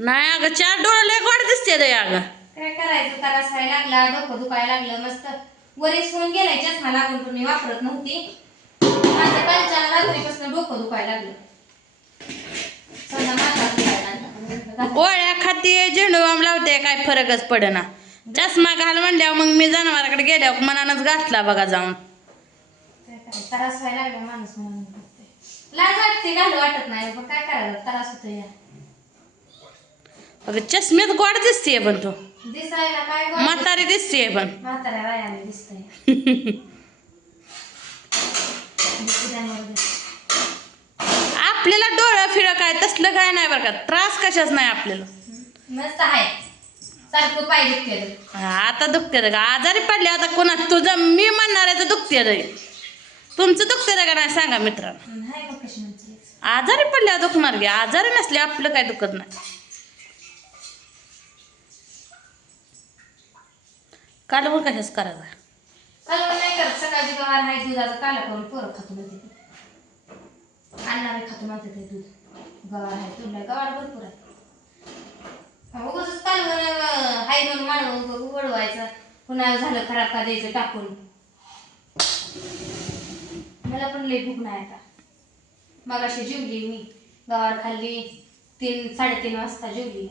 नाही अगं 4 डोळे लय गोड दिसते रे अगं. काय करायचं, त्रास व्हायला लागला, डोकं दुखायला लागलं. मस्त वरीच होऊन गेलाय चष्मा लागून, पण मी वापरत नव्हती. माझं कालच्या रात्रीपासून डोकं दुखायला लागलं. समजा माझा दुखायला लागला. गोळ्या खाते झेंडूबाम लावते काय फरकच पडेना. चष्मा घाल म्हणल्यावर मग मी जनावराकडे गेल्यावर मनानच घातला बघा जाऊन. त्रास व्हायला लागला माणूस म्हणून लाज वाटते, घालू वाटत नाही, पण काय करायचं, त्रास होतो या. अगं चष्म्यात गोड दिसतेय पण तू दिसायला काय म्हातारी दिसतेय पण. म्हाताऱ्या वयाने दिसतंय. आपल्याला डोळं फिळ काय तसलं काय नाही बरं का. त्रास कशाच नाही आपल्याला. मस्त आहे, सारखं पाय दुखते. आता दुखते रे का आजारी पडले आता कोणा तुझं मी म्हणणार आहे तर दुखते रे. तुमचं दुखते रे का नाही सांगा मित्रांनो. आजारी पडल्यावर दुखणार गे, आजारी नसले आपलं काय दुखत नाही. कालवण कशाच करायचा. कालवण नाही करत, सकाळची गवार आहे दुधाचं काला करून पोरं खातो म्हणते. आणणारे खातो म्हणते ते दूध. गवार आहे तुला गवार भरपूर आहे. उगाच कालवण हाय म्हणून मानव वडवायचं, पुन्हा झालं खराब का द्यायचं टाकून. मला पण लई भूक नाही आता. मगाशी जेवली मी, गवार खाल्ली, 3-3:30 वाजता जेवली.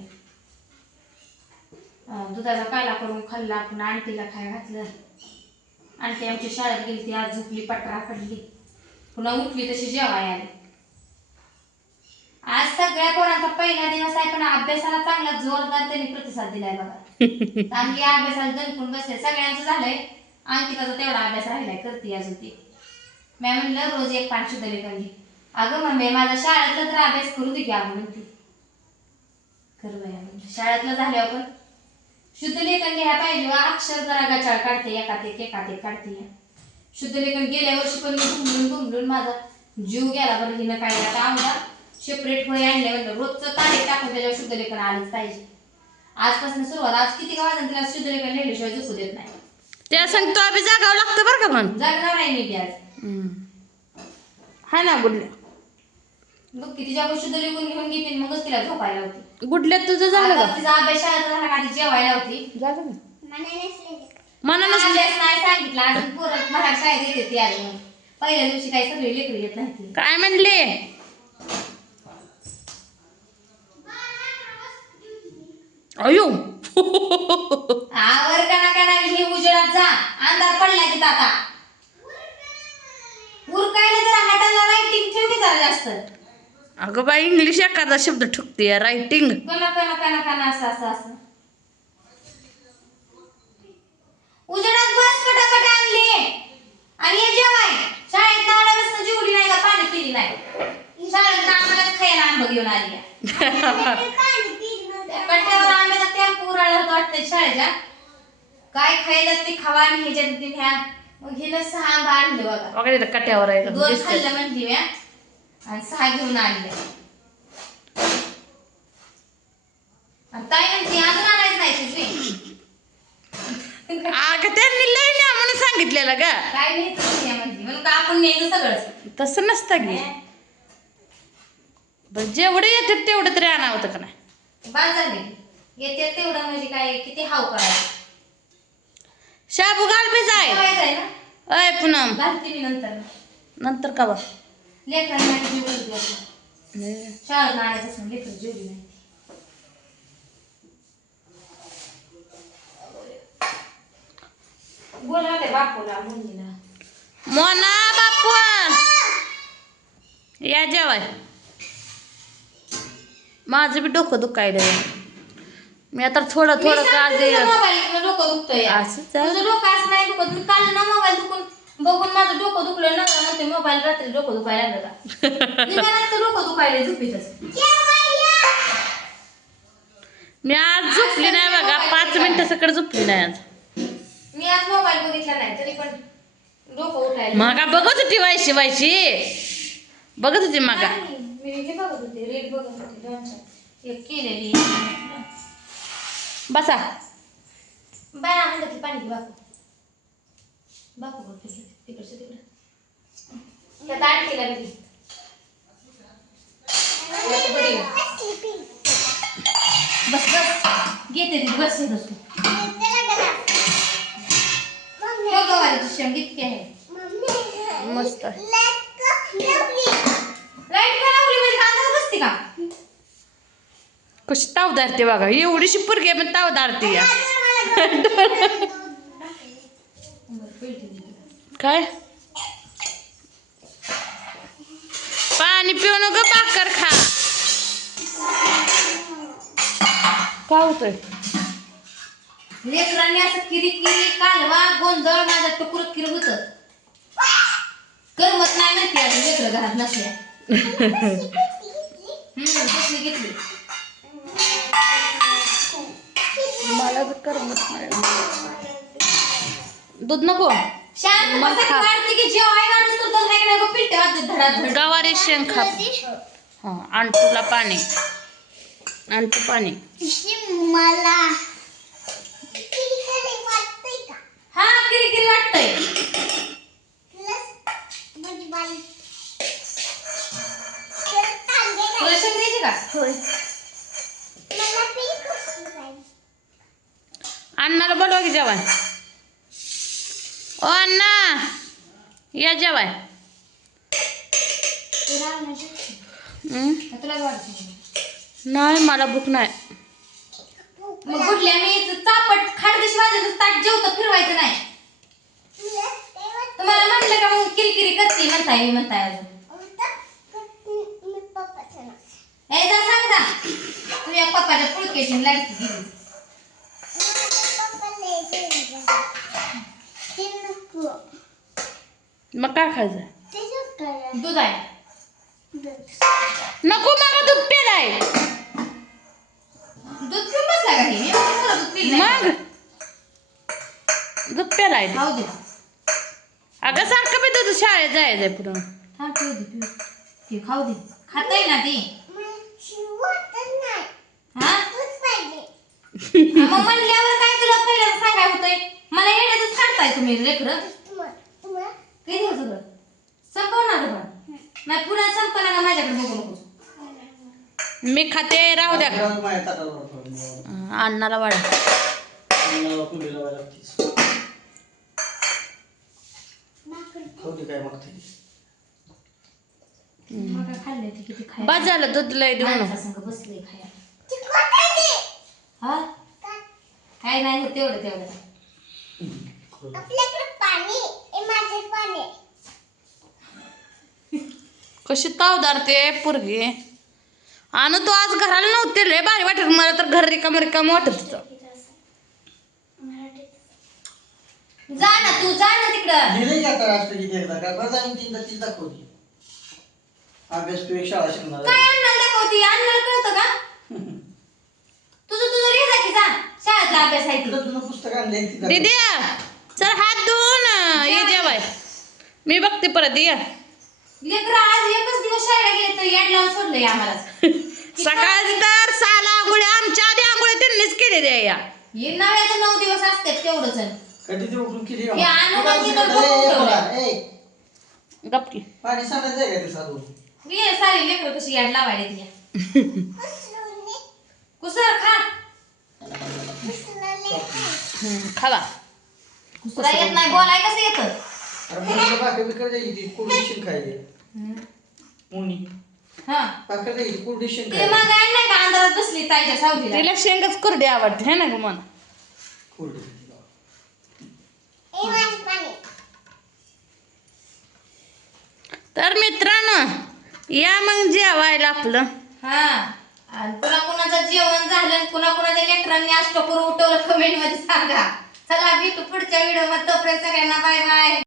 दुधाचा काला करून खाल्ला, पुन्हा आंटीला खाय घातलं. आंटी आमची शाळेत गेली ती, आज झोपली, पटरा पडली, पुन्हा उठली तशी जेवाय आली. आज सगळ्या पोरांचा पहिला दिवस आहे, पण अभ्यासाला चांगला जोरदार त्यांनी प्रतिसाद दिलाय बघा. आणखी अभ्यासाला दणकून बसले, सगळ्यांचं झालंय. अंकिताचा तेवढा अभ्यास राहिलाय, करते अजून ती. मी म्हणलं रोज 1 पान शुद्ध लेखन घे. अगं मम्मी माझा शाळेतला तर अभ्यास करू दे की अगं म्हणते. कर बाया म्हणजे शाळेतलं झाल्यावर पण शुद्ध लेखन घ्यायला पाहिजे. अक्षर जरा गचाळ काढते, एकात एक काढते. शुद्ध लेखन गेल्या वर्षी पण मी घुमलून माझा जीव गेला बरं. हिनं काय आता आम्हाला सेपरेट वय आणले म्हणलं, रोजचं तारीख टाकून त्याच्यावर शुद्ध लेखन आलंच पाहिजे. आजपासून सुरुवात. आज किती का वाजन तिला शुद्ध लेखन लिहिल्याशिवाय झोपू देत नाही. त्या सांगतो अभि जागावं लागतं बरं का. पण जागणार आहे मी बी आज. हाय ना गुडल्या. बघ की तिच्या शुद्ध लेखन घेऊन घेते, मगच तिला झोपायला होती. गुडल्या तुझं झालं का. तिचा अभ्यास शाळेत झाला का ती जेवायला होती. झालं ना अभ्यास नाही सांगितलं अजून, पोरं मराठी शाळेत येते ती अजून. पहिल्या दिवशी काही सगळे लेकरं येत नाही. काय म्हणले. अयो आवर काना ही उजेडात जा, अंधार पडला की आता उरकायला जरा हाताला रायटिंग ठेव की जरा जास्त. अगं बाई इंग्लिश एखादा शब्द ठुकते रायटिंग. कना असं उजेडात बस पटापट आणली आणि हे जेवाय. शाळेत आल्यापासून जेवली नाही का, पाणी पिली नाही. शाळेत आम्हाला खायला आंब घेऊन आली. कट्ट्यावर आंब्याचा टेम्पो उरायला वाटतंय शाळेच्या. काय खायला ते खावा आणि ह्याच्यात ते घ्या. मग हिनं 6 आंबा आणले बघा. वगैरे कट्यावर आहे 2 खाल्लं म्हणली मी आणि 6 घेऊन आणले. ताई म्हणते अजून आणायचं नाही तुझी. अगं त्यांनी लय ना म्हणून सांगितलेलं ग. काय नाही तुझी म्हणते म्हणून का आपण न्यायचं सगळंच. तसं नसतं की. जेवढं येते तेवढं तरी आणावं होतं का नाही. बाद झाले येते तेवढं म्हणजे काय किती हाव करायचं. शाबू घाल बी जाय. अय पूनम घालते मी नंतर का बा लेकरांना जेवढं शाळेत आणायचं लेकर जेवली नाही. बोला ते बापूला मुलीला. मोना बापू या जेवाय. माझं बी डोकं दुखायला. मी आता थोडं का दे मोबाईल डोकं दुखतंय. तुझं डोकं असं नाही दुखत. मी काल ना मोबाईल दुखून बघून माझं डोकं दुखलं नका म्हणते. मोबाईल रात्री डोकं दुखायला लागलं का. डोकं दुखायला झोपेतच. मी आज झोपली नाही बघा. 5 मिनिटं सकाळ झोपली नाही आज. मी आज मोबाईल बघितला नाही तरी पण डोकं उठायला. मागा बघत होती व्हायची बघत होती मागा. मी हे बघत होते रील बघत होते 2-4 एक केलेली. बसा बाया म्हणलं की पाणी बापू तिकडचं तिकडं त्या आणखीला बघी बस बस घेते ती बस बस गवारीची शेंग इतकी आहे मस्त आहे. लाईट का लावली म्हणजे कांदा बसते का कशी ताव धारते बघा एवढीशी पुरगी आहे पण ताव धारते या काय पाणी पिऊ नको भाकर खा काय होतंय लेकरांनी असं किरी किरी कालवा गोंधळ माझ्या टुकुर किर होत करमत नाही म्हणते अजून लेकरं घरात नसल्या कसली घेतली मला तर करमत नाही दूध नको शांत मग बसा की खा. वाटते की जेव्हा आहे माणूस तो हाय नाही गं पिलटे वाजत धडाधड गवारी शेंग खा हा आणतूला पाणी आणतू पाणी मला हा किरी किरी वाटतंय तुला शेंग द्यायची का होय अण्णाला बोलवा की जेवाय ओ अण्णा या जेवाय तुला वाटत नाही मला भूक नाही मग कुठल्या मी चापट खाडदेश वाजायचं ताट जेवतं फिरवायचं नाही तुम्हाला म्हटलं का मग किरकिरी करते म्हणताय अजून ए जा सांग जा तुझ्या पप्पाच्या पुळकेची लाडकी गेली मग काय खायचं दूध आहे नको मला दूध पेलाय दूध पिऊन बसला का हे? मी म्हणलं दूध पिलं नाही. मग दूध पेलाय खाऊ दे अगं सारखं बी दूध शाळेत जायचंय पुढं हा पिऊ दे ते खाऊ दे खाताय ना ती हा मग म्हणल्यावर काय तुला पहिल्यांदा सांगाय होतंय मला येण्यातच काढताय तुम्ही लेकरं किती दिवस सगळं संपवणार पण नाही पुन्हा संपला का माझ्याकडे बघू नको मी खाते राहू द्या अण्णाला वाढ मग खाल्लंय ते किती खाय बस झालं दूध लय देऊ नको संग बसले खायला हा काय नाही होत तेवढं कशी ताव धारते पोरगी आणि तू आज घराला नव्हते लय भारी वाटत मला तर घर रिकाम रिकाम वाटत होतं जा ना तू जा ना तिकडं दिले का तर राष्ट्रगीत एकदा का बरं जाऊन तीनदा तीच दाखवली अभ्यास तू एक शाळा शिकणार काय अन्नाला दाखवती अन्नाला कळतं का तुझं लिहा की जा शाळेतला अभ्यास आहे तुला तुला पुस्तक आणले ती दाखव. दीदी चल हात धुवून ये जेवाय मी बघते परत या लेकरं आज एकच दिवस शाळेला गेले तर याड लावून सोडलंय आम्हाला सकाळी तर साला आंघोळी आमच्या आधी आंघोळी त्यांनीच केली द्या या हे नव्याचं 9 दिवस असतात तेवढंच कधी ते उठून केली हे आणून तिथं बघून ठेवलंय. गपकी पाणी सांगायचं आहे का ते साधू ये सारी लेकरं कशी याड लावायला तिला कुसर खा खावा कुसरा येत नाही बोलाय कसं येतं अरे मुलीला भाकर बिकर द्यायची ती कुरडिशन खायची मुनी हा भाकर द्यायची कुरडिशन ते खायची मग नाही का अंधारात बसली ताईच्या सावलीला तिला शेंगच कुरडी आवडते है ना ग मला कुरडिशन तर मित्रांनो या मग जेवायला आपलं हा आणि कुणाचं जेवण झालं कुणाच्या लेकरांनी आज टोकर उठवलं कमेंट मध्ये सांगा चला भेटू पुढच्या व्हिडिओ मध्ये तोपर्यंत सगळ्यांना बाय बाय